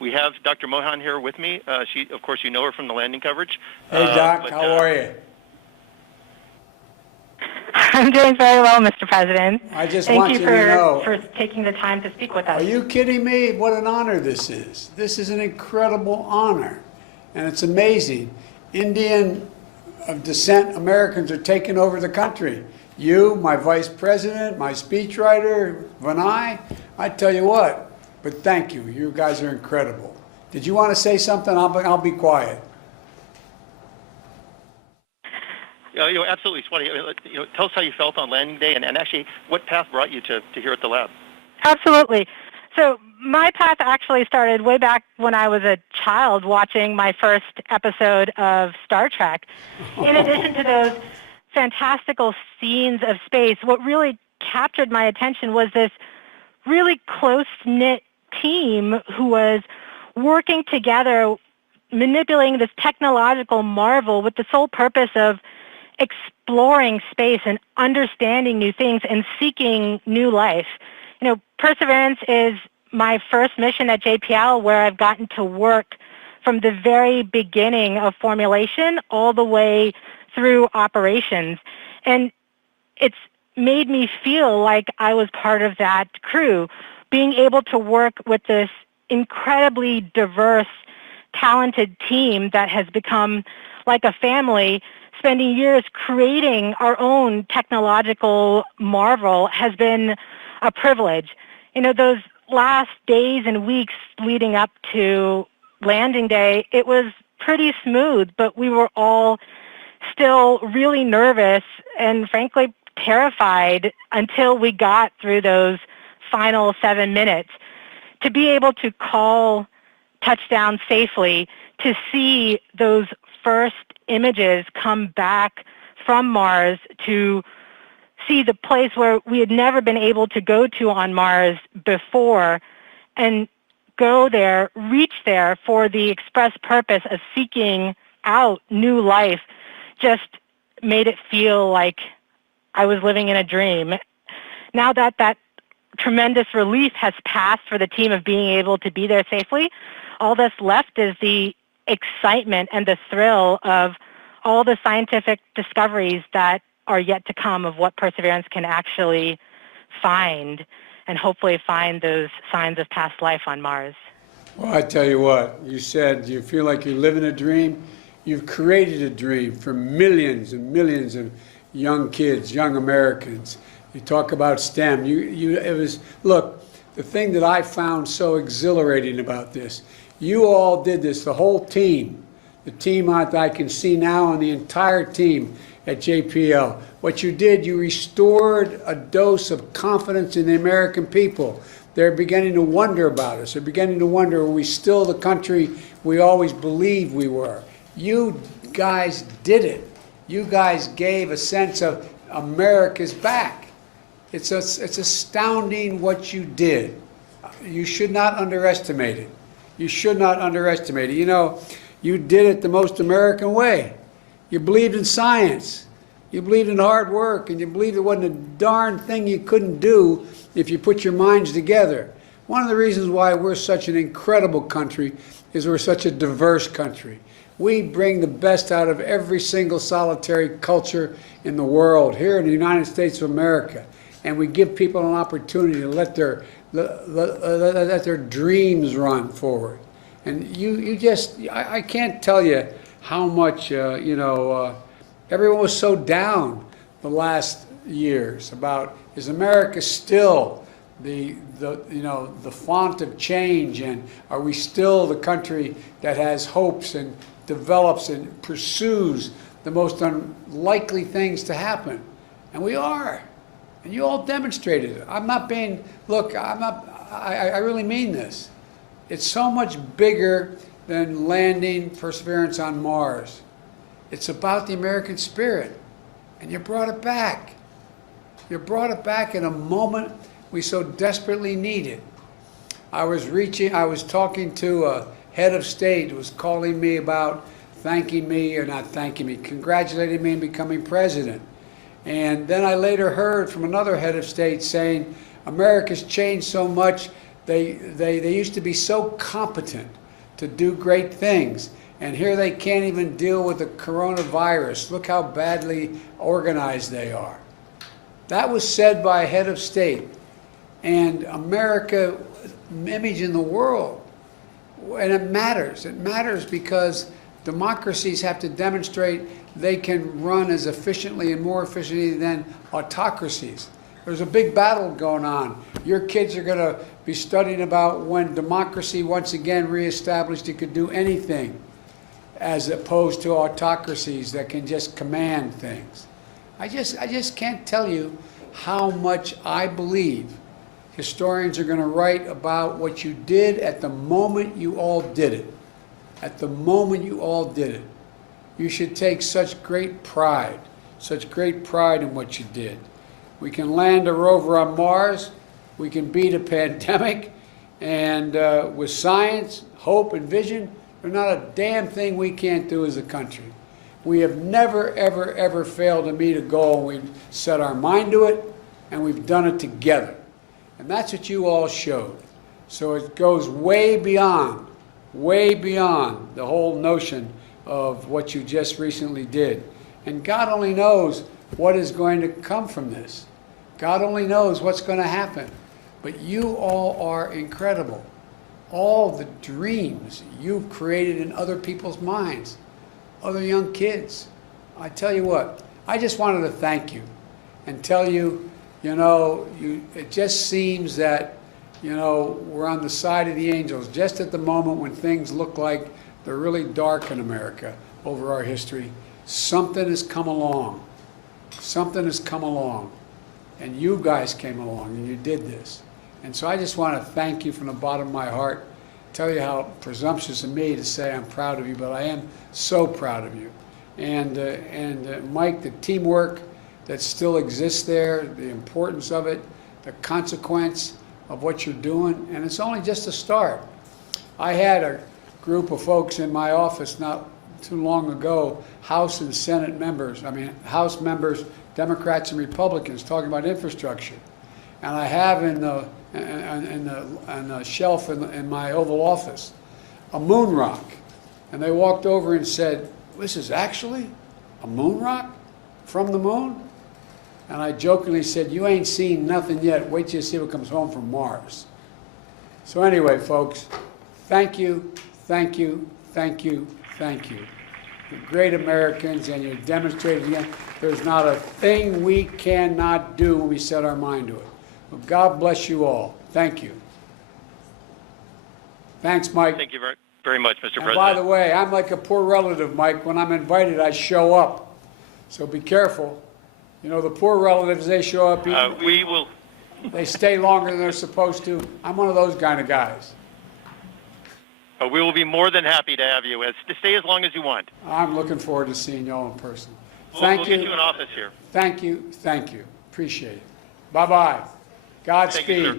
We have Dr. Mohan here with me. Of course, you know her from the landing coverage. Hey, Doc, how are you? I'm doing very well, Mr. President. I just want you to know. Thank you for taking the time to speak with us. Are you kidding me? What an honor this is. This is an incredible honor, and it's amazing. Indian of descent Americans are taking over the country. You, my vice president, my speechwriter, Vinay, I tell you what, but thank you. You guys are incredible. Did you want to say something? I'll be quiet. Absolutely, Swati. Tell us how you felt on landing day, and actually what path brought you to here at the lab. Absolutely. So my path actually started way back when I was a child watching my first episode of Star Trek. In addition to those fantastical scenes of space, what really captured my attention was this really close-knit team who was working together, manipulating this technological marvel with the sole purpose of exploring space and understanding new things and seeking new life. Perseverance is my first mission at JPL, where I've gotten to work from the very beginning of formulation all the way through operations. And it's made me feel like I was part of that crew, being able to work with this incredibly diverse, talented team that has become like a family. Spending years creating our own technological marvel has been a privilege. Those last days and weeks leading up to landing day, it was pretty smooth, but we were all still really nervous and frankly terrified until we got through those final 7 minutes. To be able to call touchdown safely, to see those first images come back from Mars, to see the place where we had never been able to go to on Mars before, and go there, reach there for the express purpose of seeking out new life, just made it feel like I was living in a dream. Now that that tremendous relief has passed for the team of being able to be there safely, all that's left is the excitement and the thrill of all the scientific discoveries that are yet to come of what Perseverance can actually find, and hopefully find those signs of past life on Mars. Well, I tell you what, you said you feel like you're living a dream. You've created a dream for millions and millions of young kids, young Americans. You talk about STEM. Look, the thing that I found so exhilarating about this, you all did this, the whole team, the team I can see now, and the entire team at JPL. What you did, you restored a dose of confidence in the American people. They're beginning to wonder about us. They're beginning to wonder, are we still the country we always believed we were? You guys did it. You guys gave a sense of America's back. It's astounding what you did. You should not underestimate it. You should not underestimate it. You did it the most American way. You believed in science. You believed in hard work, and you believed there wasn't a darn thing you couldn't do if you put your minds together. One of the reasons why we're such an incredible country is we're such a diverse country. We bring the best out of every single solitary culture in the world, here in the United States of America. And we give people an opportunity to let their dreams run forward. And I can't tell you how much, everyone was so down the last years about, is America still the font of change, and are we still the country that has hopes and develops and pursues the most unlikely things to happen? And we are. And you all demonstrated it. I really mean this. It's so much bigger than landing Perseverance on Mars. It's about the American spirit. And you brought it back. You brought it back in a moment we so desperately needed. I was talking to a head of state who was calling me about congratulating me in becoming president. And then I later heard from another head of state saying, America's changed so much They used to be so competent to do great things, and here they can't even deal with the coronavirus. Look how badly organized they are. That was said by a head of state, and America image in the world. And it matters. It matters because democracies have to demonstrate they can run as efficiently and more efficiently than autocracies. There's a big battle going on. Your kids are going to be studying about when democracy once again reestablished, it could do anything, as opposed to autocracies that can just command things. I just can't tell you how much I believe historians are going to write about what you did at the moment you all did it. At the moment you all did it. You should take such great pride in what you did. We can land a rover on Mars, we can beat a pandemic, and with science, hope, and vision, there's not a damn thing we can't do as a country. We have never, ever, ever failed to meet a goal. We've set our mind to it, and we've done it together. And that's what you all showed. So it goes way beyond the whole notion of what you just recently did. And God only knows what is going to come from this. God only knows what's going to happen. But you all are incredible. All the dreams you've created in other people's minds, other young kids. I tell you what, I just wanted to thank you and tell you, it just seems that, we're on the side of the angels just at the moment when things look like they're really dark in America over our history. Something has come along. Something has come along. And you guys came along and you did this. And so I just want to thank you from the bottom of my heart, tell you how presumptuous of me to say I'm proud of you, but I am so proud of you. And Mike, the teamwork that still exists there, the importance of it, the consequence of what you're doing, and it's only just a start. I had a group of folks in my office not too long ago, House and Senate members, House members, Democrats and Republicans, talking about infrastructure. And I have in the shelf in my Oval Office a moon rock. And they walked over and said, "This is actually a moon rock from the moon?" And I jokingly said, "You ain't seen nothing yet. Wait till you see what comes home from Mars." So anyway, folks, thank you, thank you, thank you, thank you. You're great Americans, and you're demonstrating again there's not a thing we cannot do when we set our mind to it. Well, God bless you all. Thank you. Thanks, Mike. Thank you very much, Mr. President. By the way, I'm like a poor relative, Mike. When I'm invited, I show up. So be careful. The poor relatives, they show up. We will. They stay longer than they're supposed to. I'm one of those kind of guys. We will be more than happy to have you. To stay as long as you want. I'm looking forward to seeing you all in person. We'll Thank you. get you in office here. Thank you. Thank you. Appreciate it. Bye-bye. Godspeed. Thank you, sir.